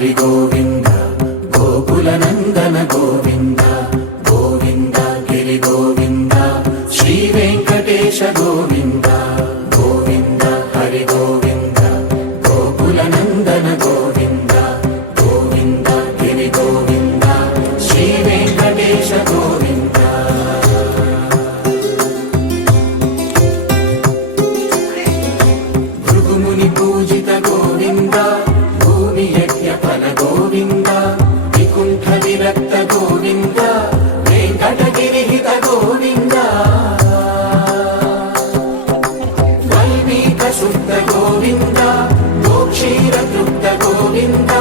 హరి గోవింద గోకుల నందన గోవింద గోవింద గిరి గోవింద శ్రీ వెంకటేశ గోవింద గోవింద హరి గోవింద గోకుల నందన గోవింద గోవింద గిరి గోవింద శ్రీ వెంకటేశ గోవింద భృగుముని పూజిత గోవింద భూమి యజ్ఞ ఫల గోవింద వికుంఠ విరక్త గోవింద వెంకటగిరిహిత గోవింద వైదిక శుద్ధ గోవింద గోక్షీర తృప్త గోవింద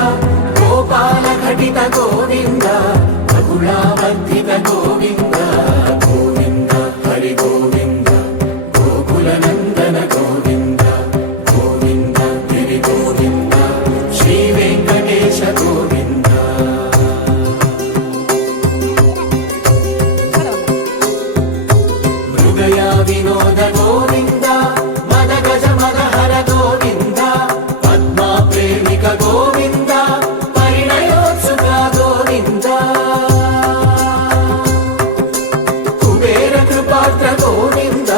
గోపాల ఘటిత గోవింద బహుళావర్ధిత గోవింద గోవింద హరి గోవింద గోకుల నందన గోవింద గోవింద గిరి గోవింద శ్రీ వెంకటేశ గోవింద మృగయ వినోద గోవింద మద గజ మదహర గోవింద పద్మా ప్రేమిక గోవింద పరిణయోత్సుక గోవింద కుబేర కృపాత్ర గోవింద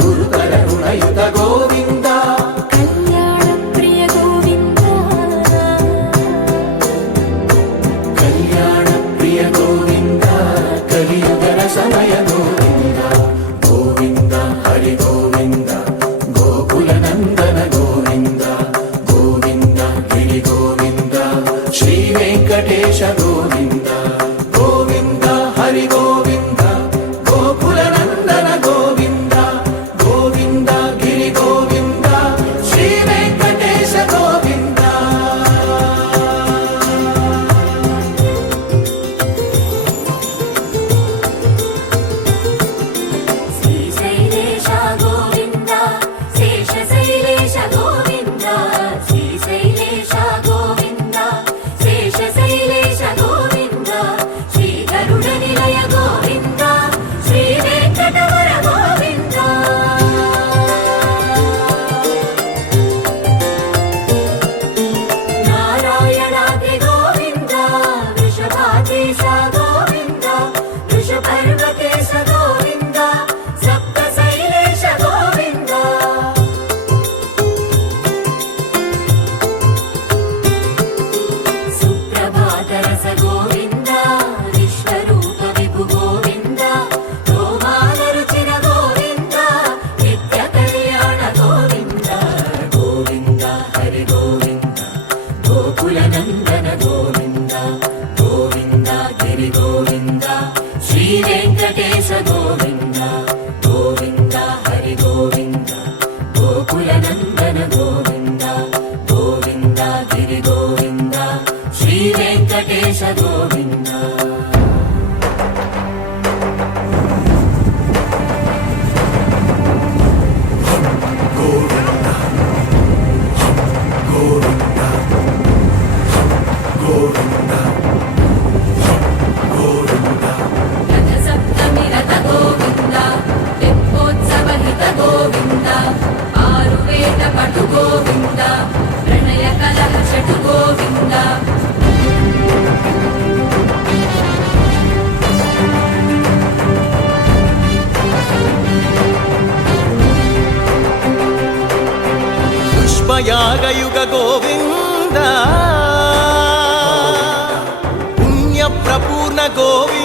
గురుతర రుణయుత గోవింద కళ్యాణ ప్రియ గోవింద కళ్యాణ ప్రియ గోవింద కలియుగర సమయ గోవింద గోవింద హరి గోవింద గోకుల నందన గోవింద గోవింద గిరి గోవింద శ్రీ వెంకటేశ గోవింద గోవింద హరి గోవింద గోకుల నందన గోవింద గోవింద గిరి గోవింద శ్రీ వెంకటేశ గోవింద శ్రీశైలేశ గోవింద శేషశైలేశ గోవింద శ్రీశైలేశ గోవింద శేషశైలేశ గోవింద శ్రీ గరుడ నిలయ గోవింద శ్రీ వెంకటవర గోవింద నారాయణాద్రి గోవింద వృషభాద్రీశ గోవింద వృషపర్వతేశ గోవింద సప్తశైలేశ గోవింద సుప్రభాతరస గోవింద విశ్వరూప విభు గోవింద గోమాల రుచిర గోవింద నిత్య కళ్యాణ గోవింద గోవింద హరి గోవింద గోకుల నందన గోవింద గోవింద గిరి గోవింద శ్రీ వెంకటేశ గోవింద గోవింద హరి గోవింద గోకుల నందన గోవింద గోవింద గిరి గోవింద శ్రీ వెంకటేశ గోవింద గోవింద గోవింద గోవింద గోవింద రథ సప్తమి రథ గోవింద తెప్పోత్సవ హిత గోవింద ఆరువేద పటు గోవింద ప్రణయ కలహ షటు గోవింద పుష్పయాగయుగ గోవింద పుణ్య ప్రపూర్ణ గోవింద